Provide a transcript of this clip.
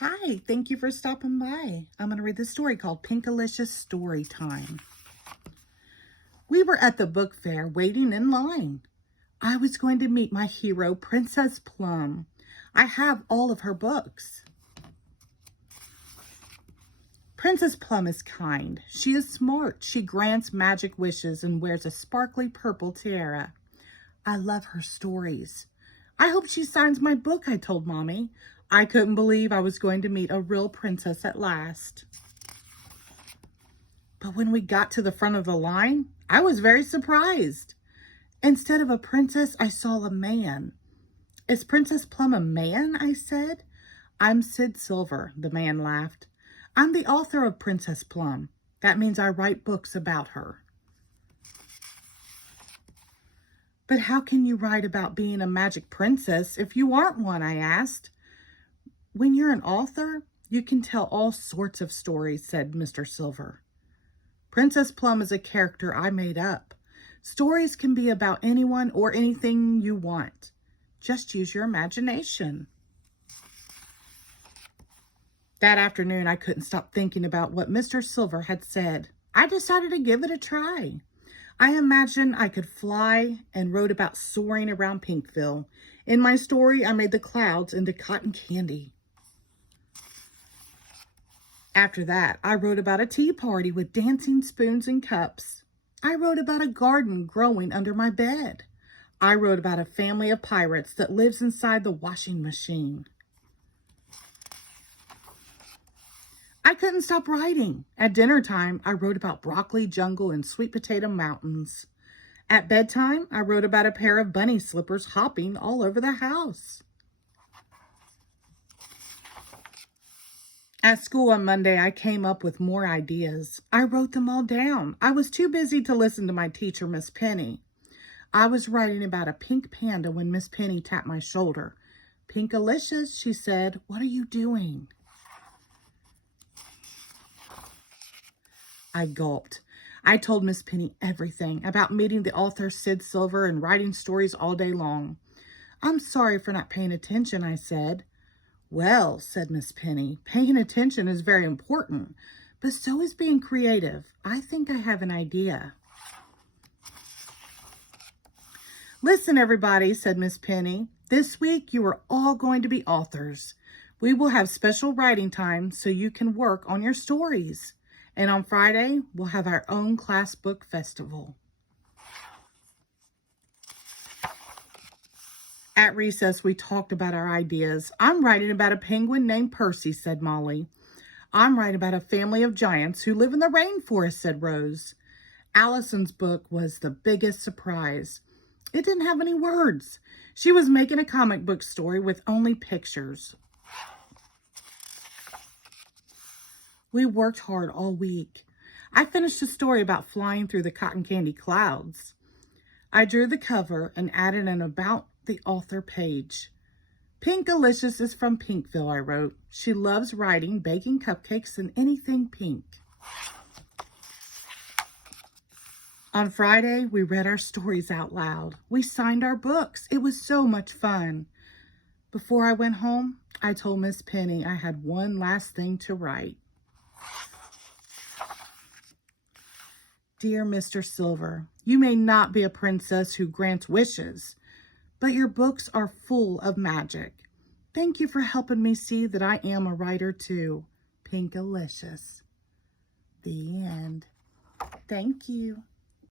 Hi, thank you for stopping by. I'm going to read this story called Pinkalicious Storytime. We were at the book fair waiting in line. I was going to meet my hero, Princess Plum. I have all of her books. Princess Plum is kind. She is smart. She grants magic wishes and wears a sparkly purple tiara. I love her stories. I hope she signs my book, I told Mommy. I couldn't believe I was going to meet a real princess at last. But when we got to the front of the line, I was very surprised. Instead of a princess, I saw a man. Is Princess Plum a man? I said. I'm Sid Silver, the man laughed. I'm the author of Princess Plum. That means I write books about her. But how can you write about being a magic princess if you aren't one? I asked. When you're an author, you can tell all sorts of stories, said Mr. Silver. Princess Plum is a character I made up. Stories can be about anyone or anything you want. Just use your imagination. That afternoon, I couldn't stop thinking about what Mr. Silver had said. I decided to give it a try. I imagined I could fly and wrote about soaring around Pinkville. In my story, I made the clouds into cotton candy. After that, I wrote about a tea party with dancing spoons and cups. I wrote about a garden growing under my bed. I wrote about a family of pirates that lives inside the washing machine. I couldn't stop writing. At dinner time, I wrote about broccoli jungle and sweet potato mountains. At bedtime, I wrote about a pair of bunny slippers hopping all over the house. At school on Monday, I came up with more ideas. I wrote them all down. I was too busy to listen to my teacher, Miss Penny. I was writing about a pink panda when Miss Penny tapped my shoulder. Pinkalicious, she said, what are you doing? I gulped. I told Miss Penny everything about meeting the author Sid Silver and writing stories all day long. I'm sorry for not paying attention, I said. Well, said Miss Penny, paying attention is very important, but so is being creative. I think I have an idea. Listen, everybody, said Miss Penny. This week you are all going to be authors. We will have special writing time so you can work on your stories. And on Friday, we'll have our own class book festival. At recess, we talked about our ideas. I'm writing about a penguin named Percy, said Molly. I'm writing about a family of giants who live in the rainforest, said Rose. Allison's book was the biggest surprise. It didn't have any words. She was making a comic book story with only pictures. We worked hard all week. I finished a story about flying through the cotton candy clouds. I drew the cover and added an about the author page. Pinkalicious is from Pinkville, I wrote. She loves writing, baking cupcakes, and anything pink. On Friday, we read our stories out loud. We signed our books. It was so much fun. Before I went home, I told Miss Penny I had one last thing to write. Dear Mr. Silver, you may not be a princess who grants wishes, but your books are full of magic. Thank you for helping me see that I am a writer too. Pinkalicious. The end. Thank you.